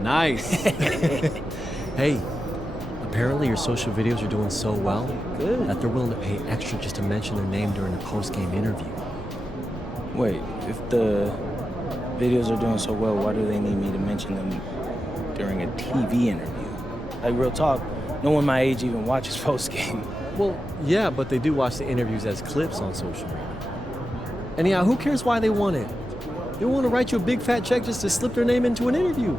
Nice. Hey, apparently your social videos are doing so well Good. that they're willing to pay extra just to mention their name during a post-game interview. Wait, if the videos are doing so well, why do they need me to mention them during a TV interview? Like, real talk, no one my age even watches post-game. Well, yeah, but they do watch the interviews as clips on social media. Anyhow, who cares why they want it? They want to write you a big fat check just to slip their name into an interview.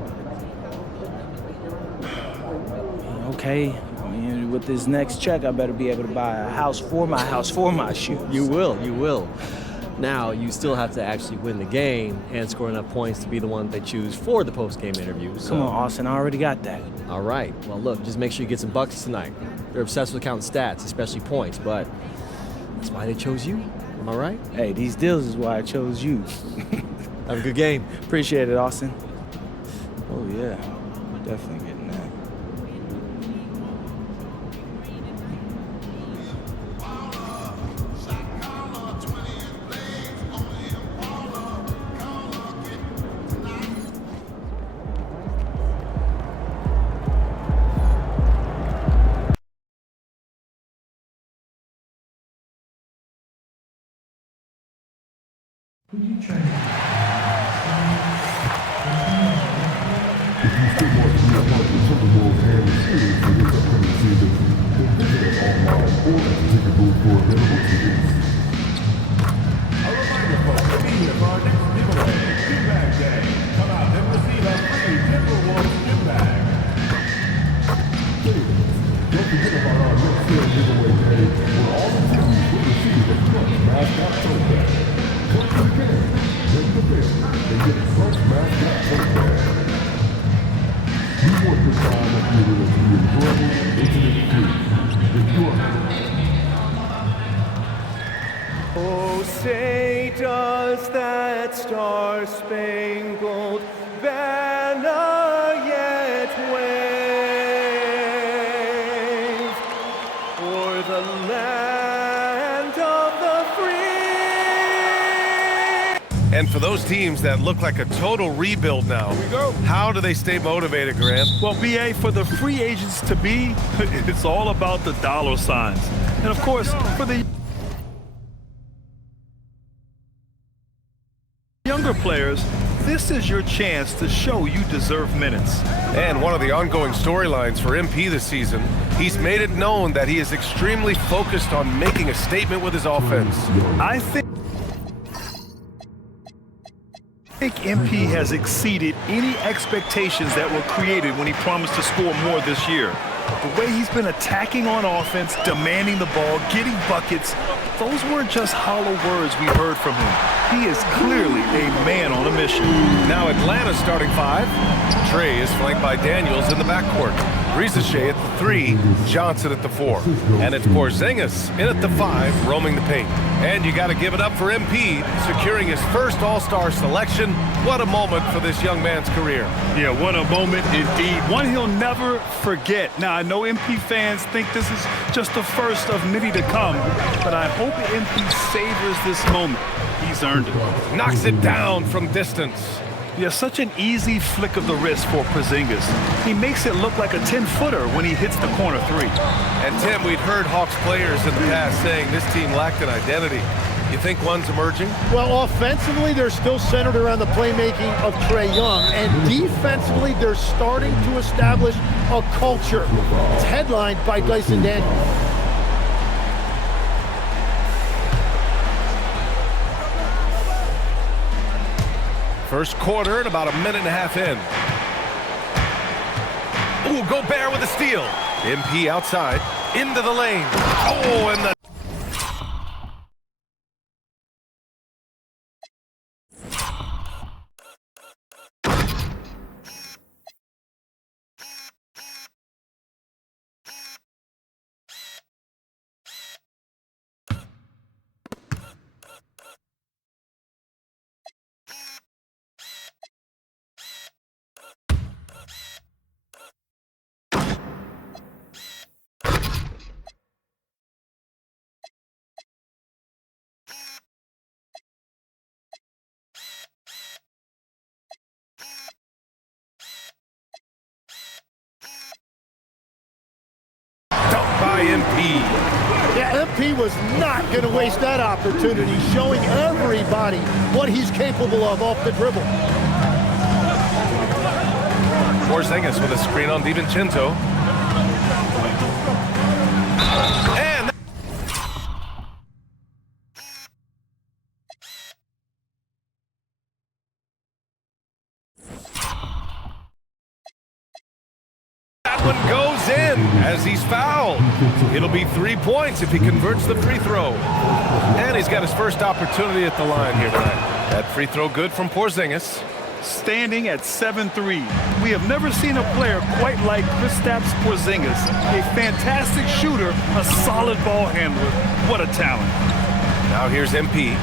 Okay, I mean, with this next check, I better be able to buy a house for my shoes. You will. Now, you still have to actually win the game and score enough points to be the one they choose for the post-game interview. So. Come on, Austin, I already got that. All right. Well, look, just make sure you get some buckets tonight. They're obsessed with counting stats, especially points, but that's why they chose you. Am I right? Hey, these deals is why I chose you. Have a good game. Appreciate it, Austin. Oh, yeah. Definitely getting that. Oh, say does that star-spangled banner yet wave o'er the land of the free? And for those teams that look like a total rebuild now, how do they stay motivated, Grant? Well, BA, for the free agents to be, it's all about the dollar signs. And of course, for the younger players, this is your chance to show you deserve minutes. And one of the ongoing storylines for MP this season, he's made it known that he is extremely focused on making a statement with his offense. I think MP has exceeded any expectations that were created when he promised to score more this year. The way he's been attacking on offense, demanding the ball, getting buckets, those weren't just hollow words we heard from him. He is clearly a man on a mission. Now Atlanta's starting five. Trey is flanked by Daniels in the backcourt. Rizachet at the 3, Johnson at the 4. And it's Porzingis in at the 5, roaming the paint. And you got to give it up for MP, securing his first All-Star selection. What a moment for this young man's career. Yeah, what a moment indeed. One he'll never forget. Now, I know MP fans think this is just the first of many to come, but I hope MP savors this moment. He's earned it. Knocks it down from distance. Yeah, such an easy flick of the wrist for Porzingis. He makes it look like a 10-footer when he hits the corner 3. And Tim, we'd heard Hawks players in the past saying this team lacked an identity. You think one's emerging? Well, offensively, they're still centered around the playmaking of Trae Young, and defensively, they're starting to establish a culture. It's headlined by Dyson Daniels. First quarter and about a minute and a half in. Ooh, Gobert with a steal. MP outside, into the lane. Oh, and the MP. Yeah, MP was not going to waste that opportunity, showing everybody what he's capable of off the dribble. Porzingis with a screen on DiVincenzo. And that one goes in as he's fouled. It'll be 3 points if he converts the free throw. And he's got his first opportunity at the line here tonight. That free throw good from Porzingis. Standing at 7'3", we have never seen a player quite like Kristaps Porzingis. A fantastic shooter, a solid ball handler. What a talent. Now here's MP.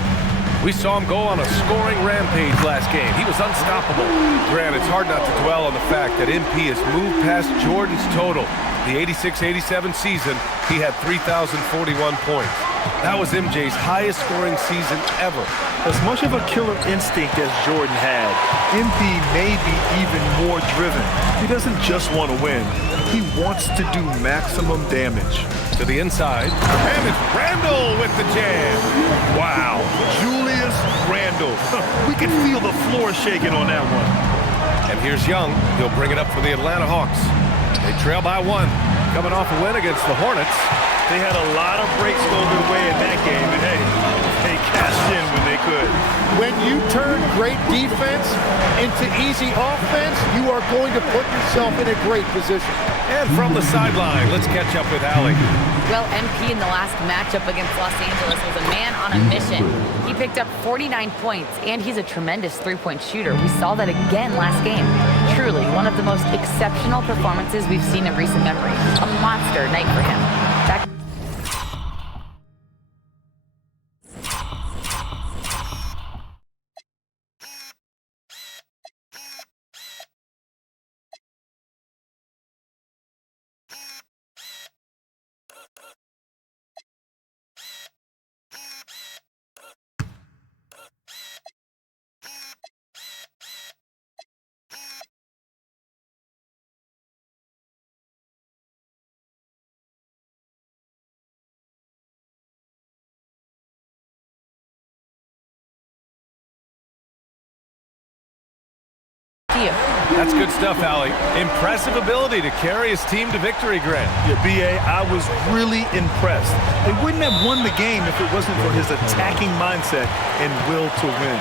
We saw him go on a scoring rampage last game. He was unstoppable. Grant, it's hard not to dwell on the fact that MP has moved past Jordan's total. The 86-87 season, he had 3,041 points. That was MJ's highest scoring season ever. As much of a killer instinct as Jordan had, MP may be even more driven. He doesn't just want to win. He wants to do maximum damage. To the inside, and it's Randle with the jam. Wow, Julius Randle. We can feel the floor shaking on that one. And here's Young. He'll bring it up for the Atlanta Hawks. They trail by 1, coming off a win against the Hornets. They had a lot of breaks go their way in that game, and hey, they cashed in when they could. When you turn great defense into easy offense, you are going to put yourself in a great position. And from the sideline, let's catch up with Allie. Well, MP in the last matchup against Los Angeles was a man on a mission. He picked up 49 points, and he's a tremendous three-point shooter. We saw that again last game. Truly, one of the most exceptional performances we've seen in recent memory. A monster night for him. That's good stuff, Allie. Impressive ability to carry his team to victory, Grant. Yeah, B.A., I was really impressed. They wouldn't have won the game if it wasn't for his attacking mindset and will to win.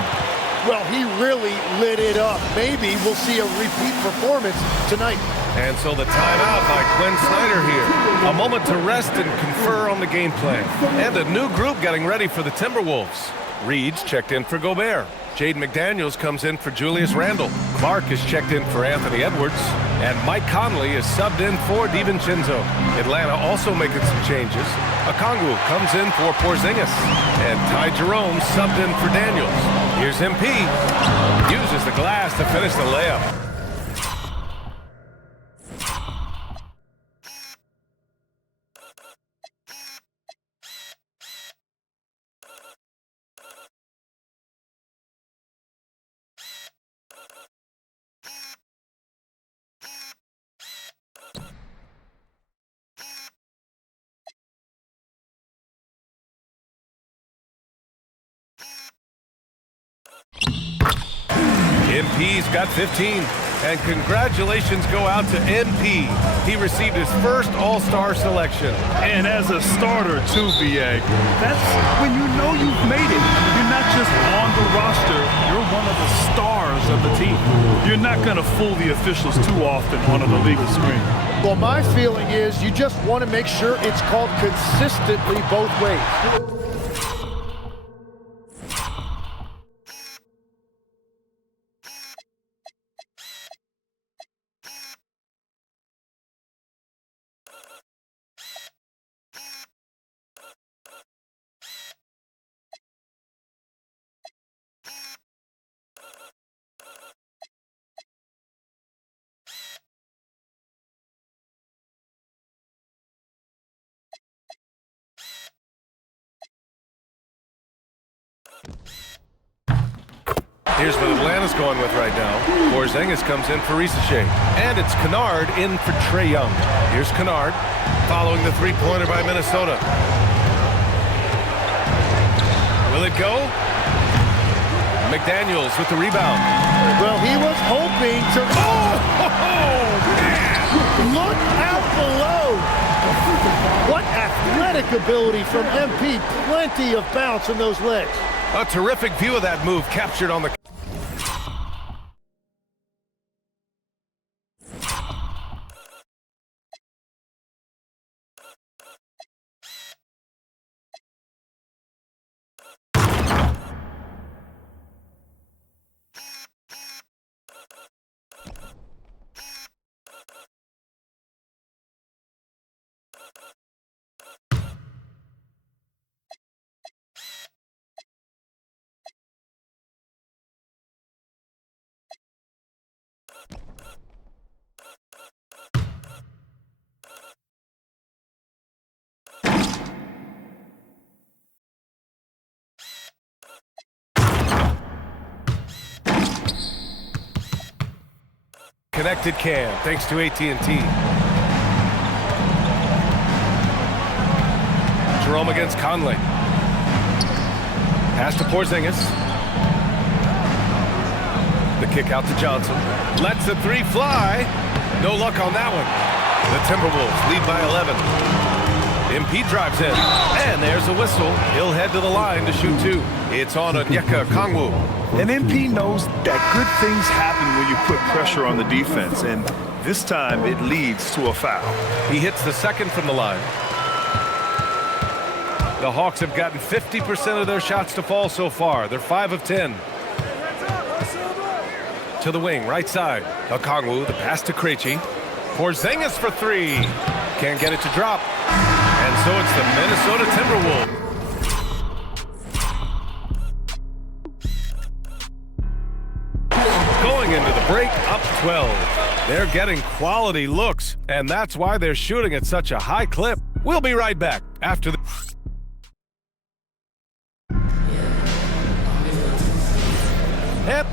Well, he really lit it up. Maybe we'll see a repeat performance tonight. And so the timeout by Quinn Snyder here. A moment to rest and confer on the game plan. And a new group getting ready for the Timberwolves. Reed's checked in for Gobert. Jaden McDaniels comes in for Julius Randle. Clark is checked in for Anthony Edwards. And Mike Conley is subbed in for DiVincenzo. Atlanta also making some changes. Okongwu comes in for Porzingis. And Ty Jerome subbed in for Daniels. Here's MP. Uses the glass to finish the layup. MP's got 15, and congratulations go out to MP. He received his first All-Star selection. And as a starter, too, B.A., that's when you know you've made it. You're not just on the roster, you're one of the stars of the team. You're not going to fool the officials too often on an illegal screen. Well, my feeling is you just want to make sure it's called consistently both ways. Here's what Atlanta's going with right now. Porzingis comes in for Risa Shea. And it's Kennard in for Trae Young. Here's Kennard. following the three-pointer by Minnesota. Will it go? McDaniels with the rebound. Well, he was hoping to... Man! Look out below. What athletic ability from MP. Plenty of bounce in those legs. A terrific view of that move captured on the... Connected can, thanks to AT&T. Jerome against Conley. Pass to Porzingis. The kick out to Johnson. Lets the three fly. No luck on that one. The Timberwolves lead by 11. MP drives in, and there's a whistle. He'll head to the line to shoot two. It's on Onyeka Okongwu. And MP knows that good things happen when you put pressure on the defense, and this time it leads to a foul. He hits the second from the line. The Hawks have gotten 50% of their shots to fall so far. They're 5 of 10. To the wing, right side. Okongwu, the pass to Krejci. Porzingis for three. Can't get it to drop. And so it's the Minnesota Timberwolves. Going into the break, up 12. They're getting quality looks, and that's why they're shooting at such a high clip. We'll be right back after the... Yep.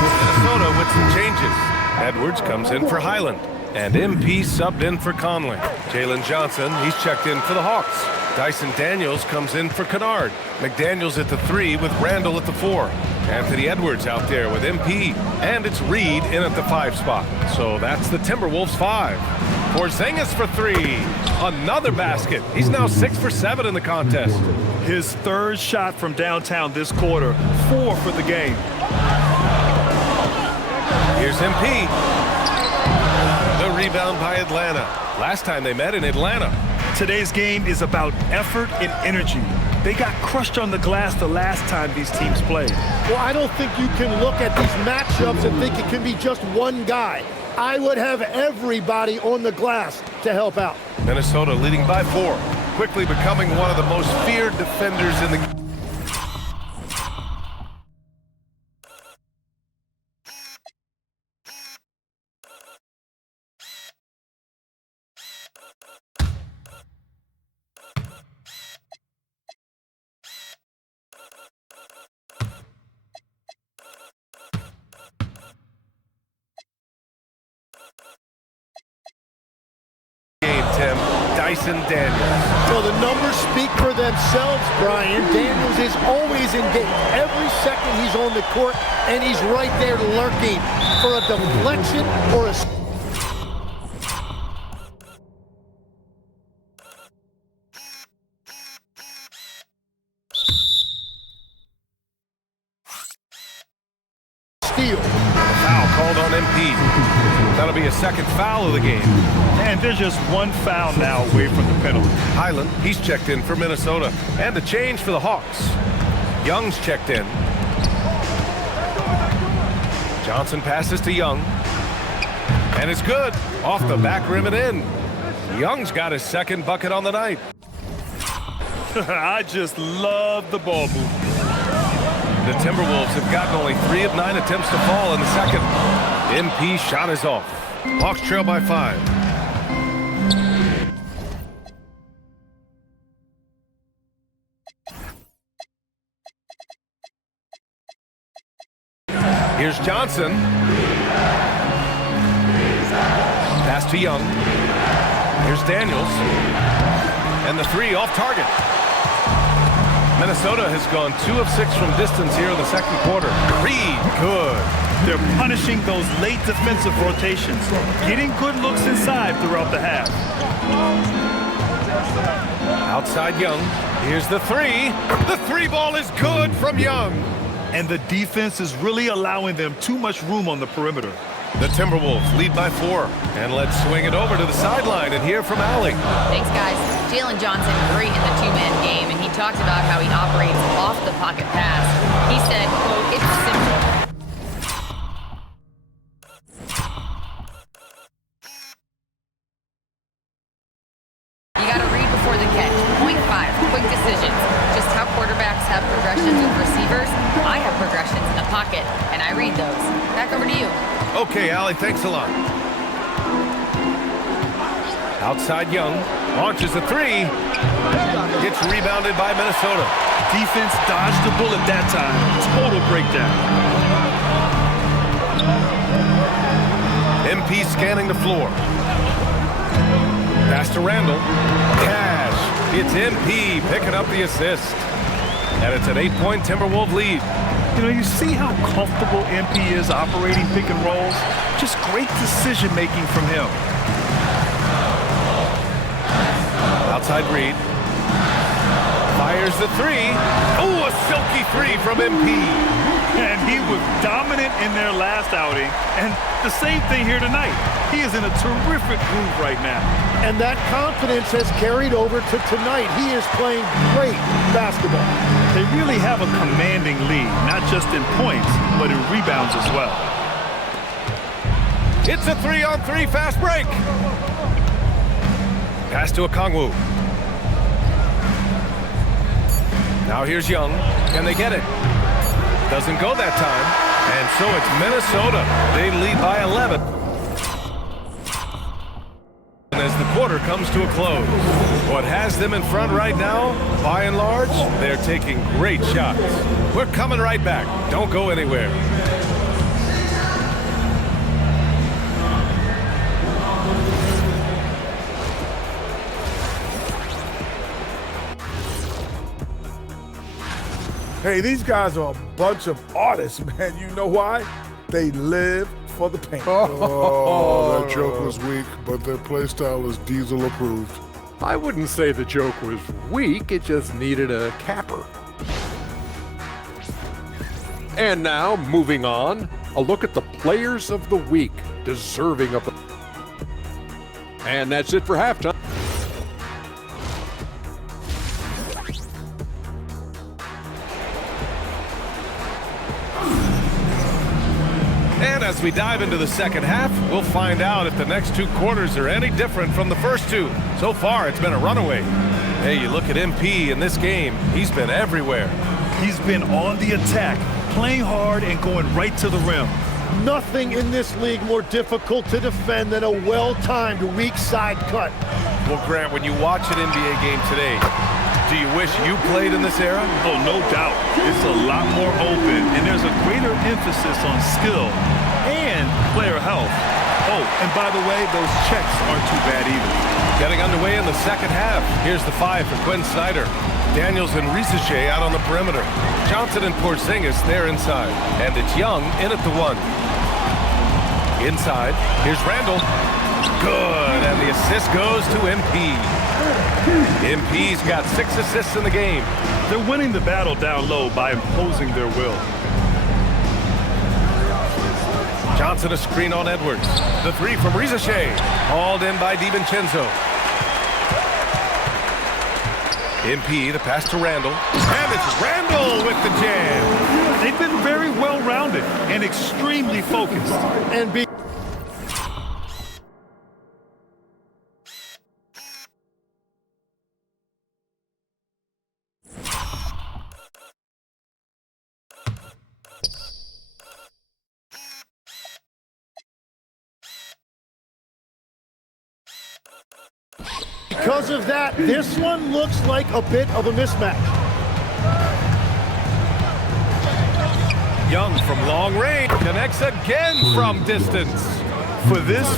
Minnesota with some changes. Edwards comes in for Highland, and MP subbed in for Conley. Jalen Johnson, he's checked in for the Hawks. Dyson Daniels comes in for Kennard. McDaniels at the 3 with Randall at the 4. Anthony Edwards out there with MP. And it's Reed in at the 5 spot. So that's the Timberwolves 5. Porzingis for 3. Another basket. He's now 6 for 7 in the contest. His third shot from downtown this quarter, 4 for the game. Here's MP. The rebound by Atlanta. Last time they met in Atlanta. Today's game is about effort and energy. They got crushed on the glass the last time these teams played. Well, I don't think you can look at these matchups and think it can be just one guy. I would have everybody on the glass to help out. Minnesota leading by 4, quickly becoming one of the most feared defenders in the... Dyson Daniels. Well, the numbers speak for themselves, Brian. Daniels is always engaged. Every second he's on the court, and he's right there lurking for a deflection or a... steal. Foul called on MP. That'll be a second foul of the game. And there's just one foul now away from the penalty. Highland, he's checked in for Minnesota. And a change for the Hawks. Young's checked in. Johnson passes to Young. And it's good. Off the back rim and in. Young's got his second bucket on the night. I just love the ball movement. The Timberwolves have gotten only 3 of 9 attempts to fall in the second. MP shot is off. Hawks trail by 5. Here's Johnson. Pass to Young. Here's Daniels. And the three off target. Minnesota has gone 2 of 6 from distance here in the second quarter. Reed, good. They're punishing those late defensive rotations, getting good looks inside throughout the half. Outside Young. Here's the three. The three ball is good from Young. And the defense is really allowing them too much room on the perimeter. The Timberwolves lead by 4. And let's swing it over to the sideline and hear from Allie. Thanks, guys. Jalen Johnson, great in the two-man game, and he talked about how he operates off the pocket pass. He said, quote, "It's simple." You got to read before the catch. Point 5, quick decisions. Just how quarterbacks have progressions with receivers, I have progressions in the pocket, and I read those. Back over to you. Okay, Allie, thanks a lot. Outside Young. Launches a three. Gets rebounded by Minnesota. Defense dodged the bullet that time. Total breakdown. MP scanning the floor. Pass to Randall. Cash. It's MP picking up the assist. And it's an 8-point Timberwolves lead. You know, you see how comfortable MP is operating pick and rolls? Just great decision-making from him. Outside Reed. Fires the three. Oh, a silky three from MP. And he was dominant in their last outing. And the same thing here tonight. He is in a terrific groove right now. And that confidence has carried over to tonight. He is playing great basketball. They really have a commanding lead, not just in points, but in rebounds as well. It's a 3-on-3 fast break. Pass to Okongwu. Now here's Young. Can they get it? Doesn't go that time. And so it's Minnesota. They lead by 11. And as the quarter comes to a close, what has them in front right now, by and large, they're taking great shots. We're coming right back. Don't go anywhere. Hey, these guys are a bunch of artists, man. You know why? They live for the paint. Oh, that joke was weak, but their play style is Diesel approved. I wouldn't say the joke was weak, it just needed a capper. And now, moving on, a look at the players of the week, deserving of the... And that's it for halftime. And as we dive into the second half, we'll find out if the next 2 quarters are any different from the first 2. So far, it's been a runaway. Hey, you look at MP in this game, he's been everywhere. He's been on the attack, playing hard and going right to the rim. Nothing in this league more difficult to defend than a well-timed weak side cut. Well, Grant, when you watch an NBA game today, do you wish you played in this era? Oh, no doubt. It's a lot more open, and there's a greater emphasis on skill and player health. Oh, and by the way, those checks aren't too bad either. Getting underway in the second half. Here's the 5 for Quinn Snyder. Daniels and Risacher out on the perimeter. Johnson and Porzingis there inside. And it's Young in at the 1. Inside, here's Randall. Good, and the assist goes to MP. MP's got 6 assists in the game. They're winning the battle down low by imposing their will. Johnson a screen on Edwards. The 3 from Risacher. Hauled in by DiVincenzo. MP, the pass to Randall. And it's Randall with the jam. They've been very well-rounded and extremely focused. And because of that, this one looks like a bit of a mismatch. Young from long range connects again from distance. For this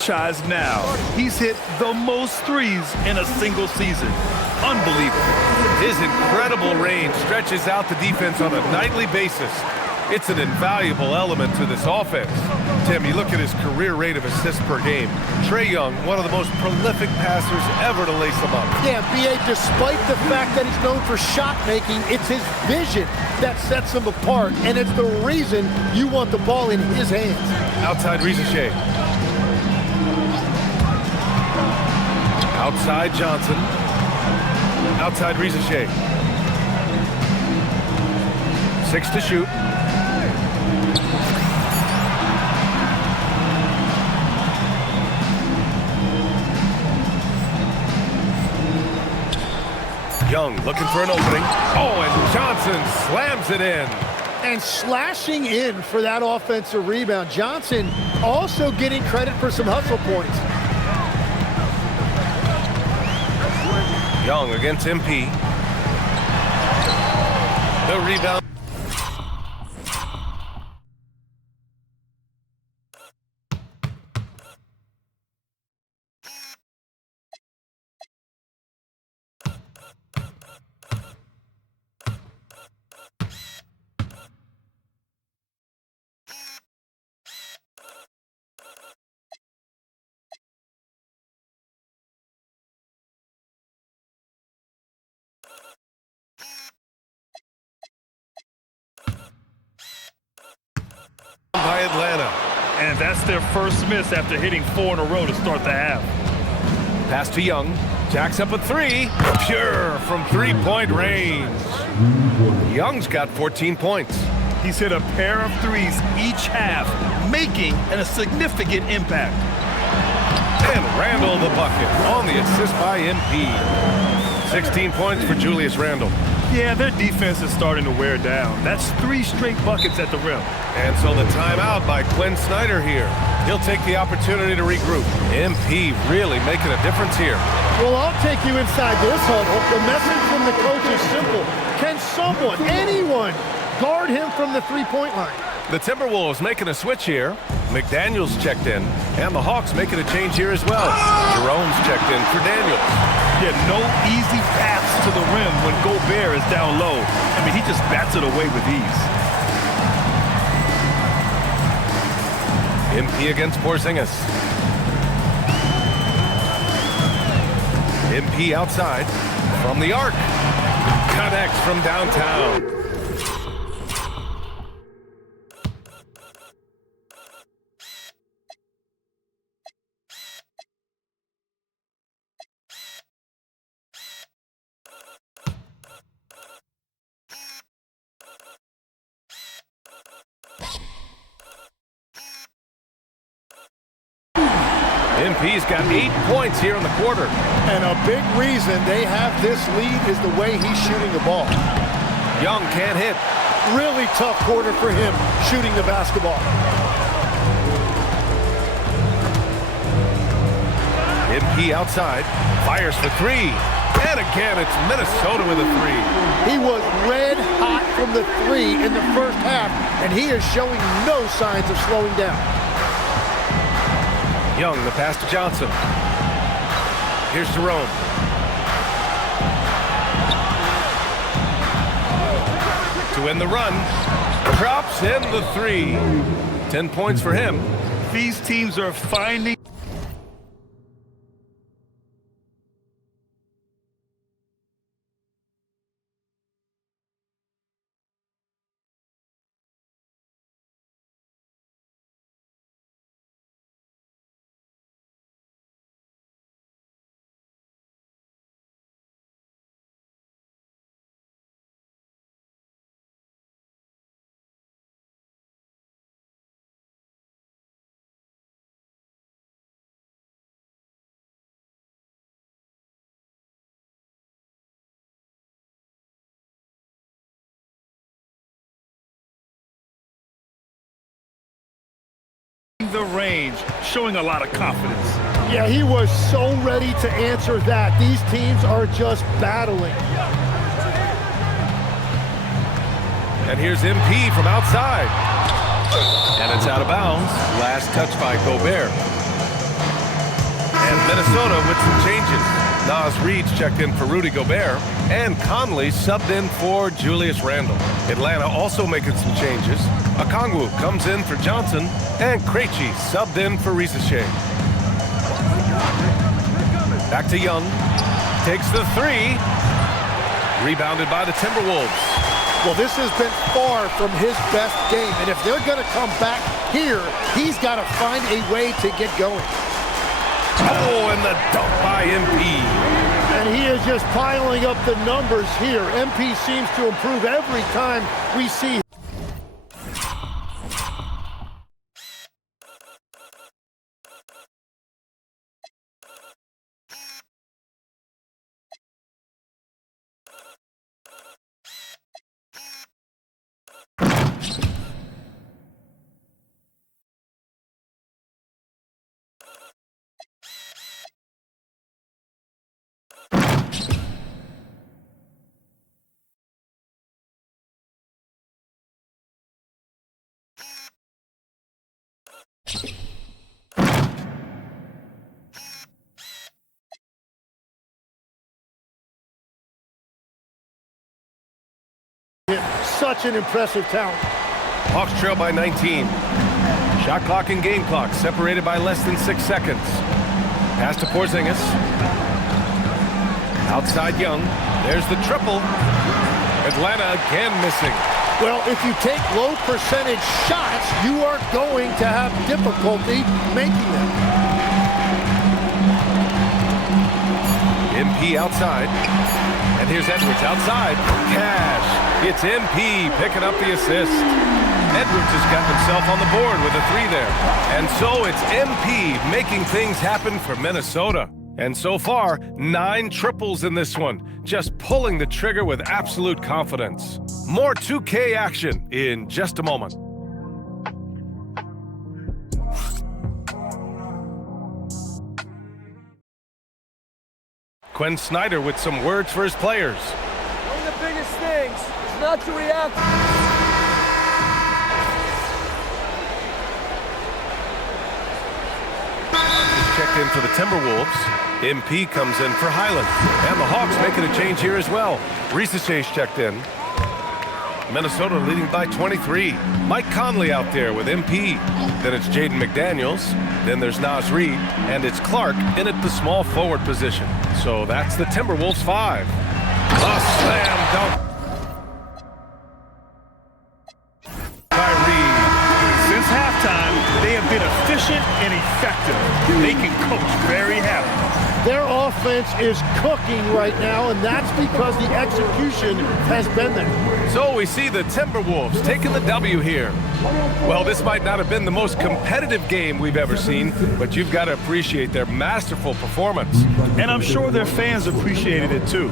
franchise now, he's hit the most threes in a single season. Unbelievable. His incredible range stretches out the defense on a nightly basis. It's an invaluable element to this offense. Tim, you look at his career rate of assists per game. Trae Young, one of the most prolific passers ever to lace them up. Yeah, B.A., despite the fact that he's known for shot making, it's his vision that sets him apart, and it's the reason you want the ball in his hands. Outside Risacher. Outside Johnson. Outside Risacher. 6 to shoot. Young looking for an opening. Oh, and Johnson slams it in. And slashing in for that offensive rebound. Johnson also getting credit for some hustle points. Young against MP. The rebound. By Atlanta. And that's their first miss after hitting 4 in a row to start the half. Pass to Young. Jacks up a 3. Pure from three-point range. Young's got 14 points. He's hit a pair of threes each half, making a significant impact. And Randall the bucket on the assist by MP. 16 points for Julius Randle. Yeah, their defense is starting to wear down. That's 3 straight buckets at the rim. And so the timeout by Quinn Snyder here. He'll take the opportunity to regroup. MP really making a difference here. Well, I'll take you inside this huddle. The message from the coach is simple. Can someone, anyone, guard him from the three-point line? The Timberwolves making a switch here. McDaniels checked in, and the Hawks making a change here as well. Jerome's checked in for Daniels. Yeah, no easy paths to the rim when Gobert is down low. I mean, he just bats it away with ease. MP against Porzingis. MP outside from the arc. Connects from downtown. MP's got 8 points here in the quarter. And a big reason they have this lead is the way he's shooting the ball. Young can't hit. Really tough quarter for him shooting the basketball. MP outside, fires for 3. And again, it's Minnesota with a 3. He was red hot from the 3 in the first half, and he is showing no signs of slowing down. Young, the pass to Johnson. Here's Jerome. To end the run. Drops in the 3. 10 points for him. These teams are finding the range, showing a lot of confidence. Yeah, he was so ready to answer that. These teams are just battling. And here's MP from outside. And it's out of bounds. Last touch by Gobert. And Minnesota with some changes. Naz Reid's checked in for Rudy Gobert. And Conley subbed in for Julius Randle. Atlanta also making some changes. Okongwu comes in for Johnson. And Krejci subbed in for Risache. Back to Young. Takes the three. Rebounded by the Timberwolves. Well, this has been far from his best game, and if they're going to come back here, he's got to find a way to get going. Oh, and the dunk by MP. And he is just piling up the numbers here. MP seems to improve every time we see him. Such an impressive talent. Hawks trail by 19. Shot clock and game clock separated by less than 6 seconds. Pass to Porzingis. Outside Young. There's the triple. Atlanta again missing. Well, if you take low percentage shots, you are going to have difficulty making them. MP outside. And here's Edwards outside. Cash. It's MP picking up the assist. Edwards has got himself on the board with a three there. And so it's MP making things happen for Minnesota. And so far, 9 triples in this one. Just pulling the trigger with absolute confidence. More 2K action in just a moment. Quinn Snyder with some words for his players. One of the biggest things is not to react. Checked in for the Timberwolves. MP comes in for Highland. And the Hawks making a change here as well. Risache's checked in. Minnesota leading by 23. Mike Conley out there with MP. Then it's Jaden McDaniels. Then there's Naz Reid. And it's Clark in at the small forward position. So that's the Timberwolves 5. A slam dunk by Reid. Since halftime, they have been efficient and effective. They can coach very happy. Their offense is cooking right now, and that's because the execution has been there. So we see the Timberwolves taking the W here. Well, this might not have been the most competitive game we've ever seen, but you've got to appreciate their masterful performance. And I'm sure their fans appreciated it too.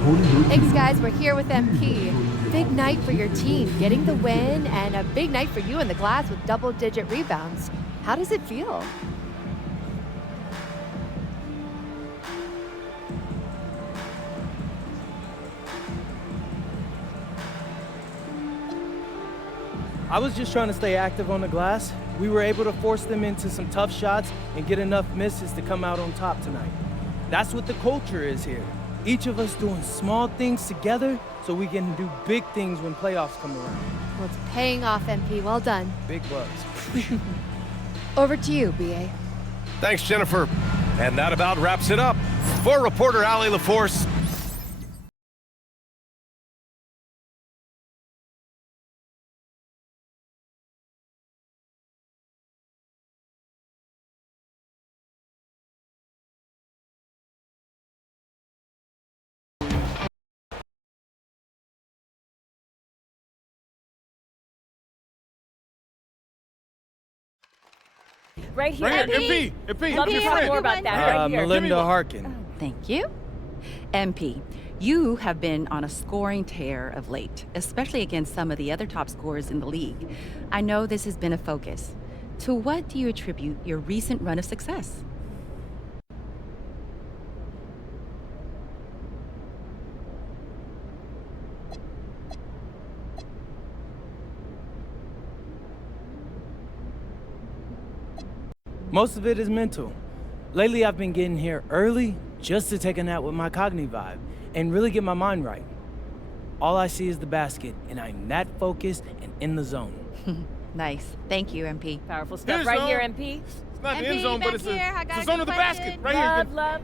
Thanks, guys. We're here with MP. Big night for your team, getting the win, and a big night for you in the glass with double-digit rebounds. How does it feel? I was just trying to stay active on the glass. We were able to force them into some tough shots and get enough misses to come out on top tonight. That's what the culture is here. Each of us doing small things together so we can do big things when playoffs come around. Well, it's paying off, MP. Well done. Big bucks. Over to you, BA. Thanks, Jennifer. And that about wraps it up. For reporter Allie LaForce, Right here. MP. Love to talk more about that. Right here. Melinda Harkin. Thank you. MP, you have been on a scoring tear of late, especially against some of the other top scorers in the league. I know this has been a focus. To what do you attribute your recent run of success? Most of it is mental. Lately, I've been getting here early just to take a nap with my cognitive vibe and really get my mind right. All I see is the basket, and I'm that focused and in the zone. Nice. Thank you, MP. Powerful stuff right here, MP. It's not the end zone, but it's the zone of the basket. Right here. Love.